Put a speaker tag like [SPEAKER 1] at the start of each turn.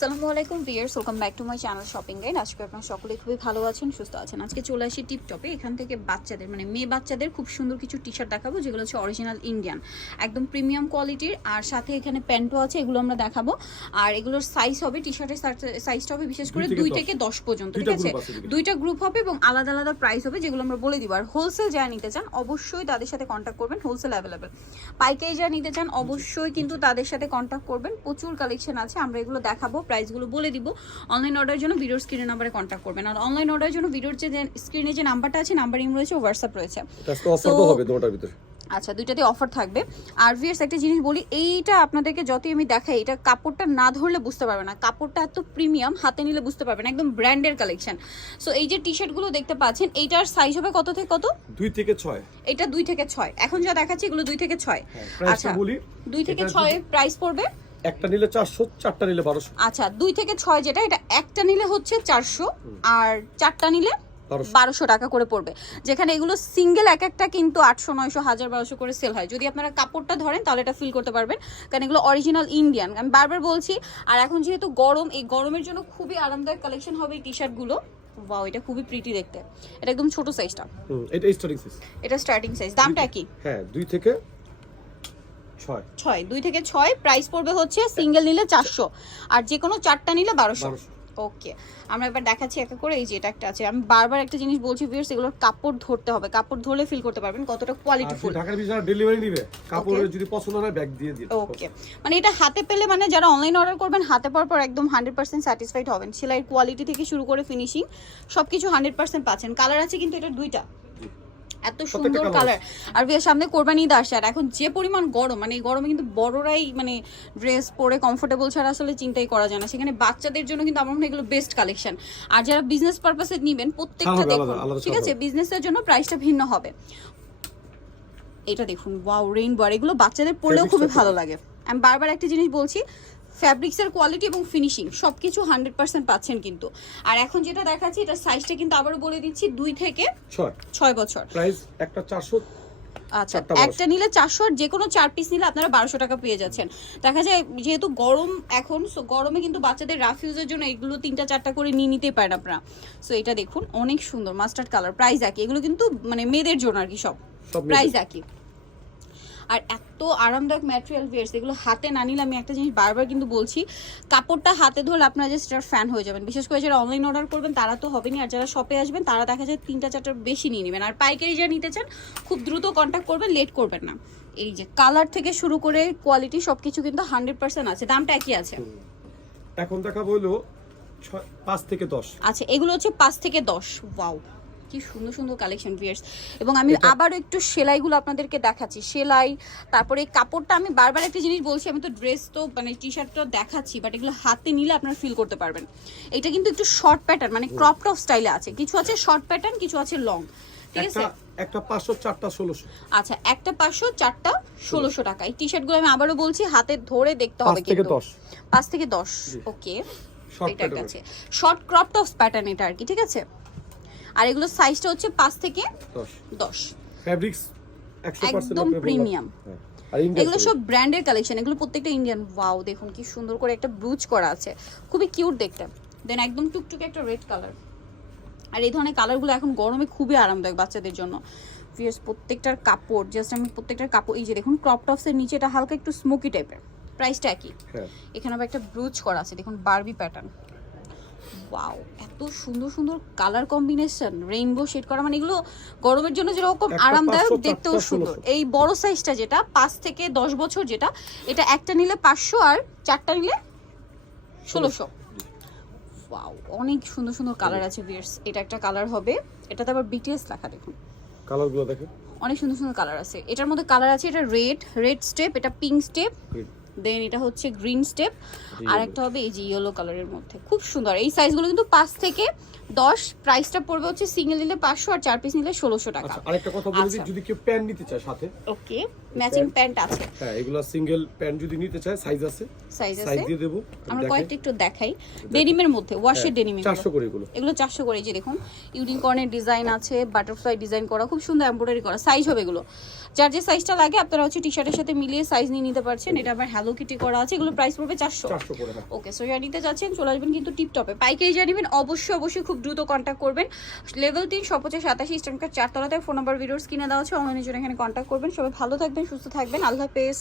[SPEAKER 1] আসসালামু আলাইকুম viewers welcome back to my channel shopping guide আজকে আপনারা সকলে খুবই ভালো আছেন সুস্থ আছেন। আজকে চলে আসি টিপটপে এখান থেকে বাচ্চাদের মানে মেয়ে বাচ্চাদের খুব সুন্দর কিছু টি শার্ট দেখাবো যেগুলো হচ্ছে অরিজিনাল ইন্ডিয়ান একদম প্রিমিয়াম কোয়ালিটির আর সাথে এখানে প্যান্টও আছে এগুলো আমরা দেখাবো। আর এগুলোর সাইজ হবে টি শার্টের সাইজটা হবে বিশেষ করে
[SPEAKER 2] দুই থেকে দশ।
[SPEAKER 1] পর্যন্ত ঠিক আছে। দুইটা গ্রুপ হবে এবং আলাদা আলাদা প্রাইস হবে যেগুলো আমরা বলে দিব। আর হোলসেল যা নিতে চান অবশ্যই তাদের সাথে কন্ট্যাক্ট করবেন হোলসেল অ্যাভেলেবেল পাইকারি যা নিতে চান অবশ্যই কিন্তু তাদের সাথে কন্ট্যাক্ট করবেন। প্রচুর কালেকশন আছে আমরা এগুলো দেখাবো। প্রাইসগুলো বলে দিব। অনলাইন অর্ডারের জন্য ভিডিওর স্ক্রিনের নাম্বারে কন্ট্যাক্ট করবেন। আর অনলাইন অর্ডারের জন্য ভিডিওর যে স্ক্রিনে যে নাম্বারটা আছে নাম্বার ইম রয়েছে। হোয়াটসঅ্যাপ রয়েছে আচ্ছা দুইটাতে অফার থাকবে। আর ভিয়ার্স একটা জিনিস বলি এইটা আপনাদেরকে যতই আমি দেখাই এটা কাপড়টা না ধরলে বুঝতে পারবে না। কাপড়টা এত প্রিমিয়াম হাতে নিলে বুঝতে পারবে না। একদম ব্র্যান্ডের কালেকশন সো এই যে টি শার্টগুলো দেখতে পাচ্ছেন এইটার সাইজ হবে কত থেকে কত?
[SPEAKER 2] দুই থেকে ছয়।
[SPEAKER 1] এটা দুই থেকে ছয়। এখন যা দেখাচ্ছি এগুলো দুই থেকে ছয়। আচ্ছা
[SPEAKER 2] বলি
[SPEAKER 1] দুই থেকে ছয় প্রাইস পড়বে?
[SPEAKER 2] একটা নিলে চারশো চারটা নিলে বারোশো।
[SPEAKER 1] আচ্ছা দুই থেকে ছয় যেটা এটা একটা নিলে হচ্ছে চারশো আর চারটা নিলে
[SPEAKER 2] বারোশো।
[SPEAKER 1] টাকা করে পড়বে। যেখানে এগুলো সিঙ্গেল এক একটা কিন্তু আটশো নয়শো হাজার বারোশো করে সেল হয়। যদি আপনারা কাপড়টা ধরেন তাহলে এটা ফিল করতে পারবেন। কারণ এগুলো অরিজিনাল ইন্ডিয়ান আমি বারবার বলছি আর এখন যেহেতু গরম এই গরমের জন্য খুবই আরামদায়ক কালেকশন হবে এই টি শার্টগুলো ওয়াও এটা খুবই প্রিটি দেখতে। এটা একদম ছোট সাইজটা
[SPEAKER 2] হুম, এটা স্টার্টিং সাইজ
[SPEAKER 1] এটা স্টার্টিং সাইজ দামটা কি?
[SPEAKER 2] হ্যাঁ দুই থেকে ছয়।
[SPEAKER 1] দুই থেকে ছয় প্রাইস পড়বে হচ্ছে সিঙ্গেল নিলে চারশো। আর যে কোনো চারটা নিলে বারোশো। ওকে আমরা এবার দেখাচ্ছি একা করে এই যে এটা একটা আছে। আমি বারবার একটা জিনিস বলছি ভিউয়ার্স এগুলোর কাপড় ধরতে হবে। কাপড় ধরলে ফিল করতে পারবেন কতটা
[SPEAKER 2] আর
[SPEAKER 1] কোয়ালিটিফুল
[SPEAKER 2] যদি ঢাকার ভিতরে ডেলিভারি নিবে কাপড়ের যদি পছন্দ হয় ব্যাগ দিয়ে দিয়ে
[SPEAKER 1] ওকে মানে এটা হাতে পেলে মানে যারা অনলাইন অর্ডার করবেন হাতে পাওয়ার পর একদম হান্ড্রেড পার্সেন্ট স্যাটিসফাইড হবেন। সেলাইয়ের কোয়ালিটি থেকে শুরু করে ফিনিশিং সব কিছু হান্ড্রেড পার্সেন্ট পাচ্ছেন। কালার আছে কিন্তু এটা দুইটা। এত সুন্দর কালার আর বিয়ের সামনে কোরবানি ঈদ আসে আর এখন যে পরিমাণ গরম মানে এই গরমে কিন্তু বড়রাই মানে ড্রেস পরে কমফোর্টেবল ছাড়া আসলে চিন্তাই করা যায় না। সেখানে বাচ্চাদের জন্য কিন্তু আমার মনে হয় এগুলো বেস্ট কালেকশন আর যারা বিজনেস পারপাসে নেবেন প্রত্যেকটা দেখুন ঠিক আছে। বিজনেসের জন্য প্রাইসটা ভিন্ন হবে। এটা দেখুন ওয়াও রেইনবো আর এগুলো বাচ্চাদের পরলেও খুবই ভালো লাগে। আমি বারবার একটা জিনিস বলছি ফ্যাব্রিক্সের কোয়ালিটি এবং ফিনিশিং সব কিছু হান্ড্রেড পার্সেন্ট পাচ্ছেন কিন্তু। আর এখন যেটা দেখাচ্ছি এটা সাইজটা কিন্তু আবারও বলে দিচ্ছি দুই থেকে
[SPEAKER 2] ছয়।
[SPEAKER 1] বছর।
[SPEAKER 2] প্রাইস একটা চারশো
[SPEAKER 1] আচ্ছা। একটা নিলে চারশো আর যে কোনো চার পিস নিলে আপনারা বারোশো টাকা পেয়ে যাচ্ছেন। দেখা যায় যেহেতু গরম এখন সো গরমে কিন্তু বাচ্চাদের রাফ ইউজের জন্য এগুলো তিনটা চারটা করে নিয়ে নিতেই পারেন আপনারা। সো এটা দেখুন অনেক সুন্দর মাস্টার্ড কালার প্রাইস একই। এগুলো কিন্তু মানে মেয়েদের জন্য আর কি সব।
[SPEAKER 2] সব
[SPEAKER 1] প্রাইস একই। আর এত আরামদায়ক ম্যাটেরিয়াল ওয়ার্স এগুলো হাতে না নিলে আমি একটা জিনিস বারবার কিন্তু বলছি কাপড়টা হাতে ধরলে আপনারা যে সেটার ফ্যান হয়ে যাবেন। বিশেষ করে যারা অনলাইন অর্ডার করবেন তারা তো হবেনি আর যারা শপে আসবেন তারা দেখা যায় তিনটা চারটার বেশি নিয়ে নেবেন। আর পাইকারি যা নিতে চান খুব দ্রুত কন্ট্যাক্ট করবেন লেট করবেন না। এই যে কালার থেকে শুরু করে কোয়ালিটি সব কিছু কিন্তু হান্ড্রেড পার্সেন্ট আছে। দামটা একই আছে।
[SPEAKER 2] এখন দেখা বলল ছয় পাঁচ থেকে দশ।
[SPEAKER 1] আচ্ছা এগুলো হচ্ছে পাঁচ থেকে দশ। ওয়াও কি সুন্দর সুন্দর কালেকশন ভিয়ার্স এবং আমি আবারও একটু সেলাইগুলো আপনাদেরকে দেখাচ্ছি। সেলাই তারপরে এই কাপড়টা আমি বারবার একটা জিনিস বলছি আমি তো ড্রেস তো মানে টি শার্টটা দেখাচ্ছি বাট এগুলো হাতে নিলে আপনারা ফিল করতে পারবেন। এটা কিন্তু একটু শর্ট প্যাটার্ন মানে ক্রপ টপ স্টাইলে আছে। কিছু আছে শর্ট প্যাটার্ন কিছু আছে লং ঠিক আছে?
[SPEAKER 2] একটা একটা পাঁচশো চারটা ষোলোশো।
[SPEAKER 1] আচ্ছা একটা পাঁচশো চারটা ষোলোশো টাকা। এই টি শার্টগুলো আমি আবারও বলছি হাতে ধরে দেখতে হবে কিন্তু। পাঁচ থেকে দশ okay
[SPEAKER 2] short
[SPEAKER 1] short crop tops pattern এটা আর কি ঠিক আছে? আর এগুলো সাইজটা হচ্ছে পাঁচ থেকে
[SPEAKER 2] দশ। ফ্যাব্রিক্স
[SPEAKER 1] একদম
[SPEAKER 2] প্রিমিয়াম
[SPEAKER 1] এগুলো সব ব্র্যান্ডের কালেকশন এগুলো প্রত্যেকটা ইন্ডিয়ান ওয়াও দেখুন কি সুন্দর করে একটা ব্রুচ করা আছে। খুবই কিউট দেখতে। দেন একদম টুকটুকে একটা রেড কালার আর এই ধরনের কালারগুলো এখন গরমে খুবই আরামদায়ক বাচ্চাদের জন্য। ফিয়ার্স প্রত্যেকটার কাপড় জাস্ট আমি প্রত্যেকটার কাপড় এই যে দেখুন ক্রপ টপসের নিচে এটা হালকা একটু স্মোকি টাইপের প্রাইসটা একই।
[SPEAKER 2] হ্যাঁ।
[SPEAKER 1] এখানে আবার একটা ব্রুচ করা আছে দেখুন বারবি প্যাটার্ন ওয়াও এত সুন্দর সুন্দর কালার কম্বিনেশন রেইনবো শেড করা মানে এগুলো গরমের জন্য যেরকম আরামদায়ক দেখতেও সুন্দর। এই বড় সাইজটা যেটা পাঁচ থেকে দশ বছর যেটা এটা একটা নিলে পাঁচশো আর চারটা নিলে ষোলোশো। ওয়াও অনেক সুন্দর সুন্দর কালার আছে ভিয়ার্স এটা একটা কালার হবে। এটাতে আবার বিটিএস লেখা দেখুন।
[SPEAKER 2] কালারগুলো দেখে
[SPEAKER 1] অনেক সুন্দর সুন্দর কালার আছে। এটার মধ্যে কালার আছে এটা রেড রেড স্টেপ এটা পিঙ্ক স্টেপ দেন এটা হচ্ছে গ্রিন স্টেপ। আর একটা হবে এই যে ইয়েলো কালারের মধ্যে। খুব সুন্দর। এই সাইজগুলো কিন্তু পাঁচ থেকে দশ প্রাইসটা পড়বে হচ্ছে সিঙ্গেল নিলে পাঁচশো আর চার পিস নিলে ষোলোশো টাকা।
[SPEAKER 2] আচ্ছা আরেকটা কথা বলে দিই
[SPEAKER 1] আচ্ছা।
[SPEAKER 2] যদি কেউ প্যান্ট নিতে চায় সাথে।
[SPEAKER 1] ওকে ম্যাচিং প্যান্ট আছে।
[SPEAKER 2] হ্যাঁ এগুলো সিঙ্গেল প্যান্ট যদি নিতে চায় সাইজ আছে।
[SPEAKER 1] সাইজ
[SPEAKER 2] সাইজ দিয়ে দেবো
[SPEAKER 1] আমরা কয়েকটা একটু দেখাই। ডেনিমের মধ্যে ওয়াশের ডেনিম
[SPEAKER 2] হ্যাঁ, চারশো করে এগুলো।
[SPEAKER 1] এগুলো চারশো করে এই যে দেখুন ইউনিকর্নের ডিজাইন আছে বাটারফ্লাই ডিজাইন করা খুব সুন্দর এমব্রয়ডারি করা সাইজ হবে এগুলো। যার যে সাইজটা লাগে আপনারা হচ্ছে টি শার্টের সাথে মিলিয়ে সাইজ নিয়ে নিতে পারছেন। এটা আবার হ্যালো কিটি করা আছে এগুলো প্রাইস পড়বে
[SPEAKER 2] চারশো। করে হ্যাঁ।
[SPEAKER 1] ওকে সো যারা নিতে যাচ্ছেন চলে আসবেন কিন্তু টিপটপে পাইকারি জানিবেন অবশ্যই অবশ্যই খুব দ্রুত কন্ট্যাক্ট করবেন। লেভেল তিন সপচে সাতাশি ইস্টার্ন কার্ড চারতলাতে ফোন নাম্বার ভিডিওস কিনে দেওয়া আছে। অনলাইনের জন্য এখানে কন্ট্যাক্ট করবেন। সবাই ভালো থাকবেন, সুস্থ থাকবেন। আল্লাহ হাফেজ।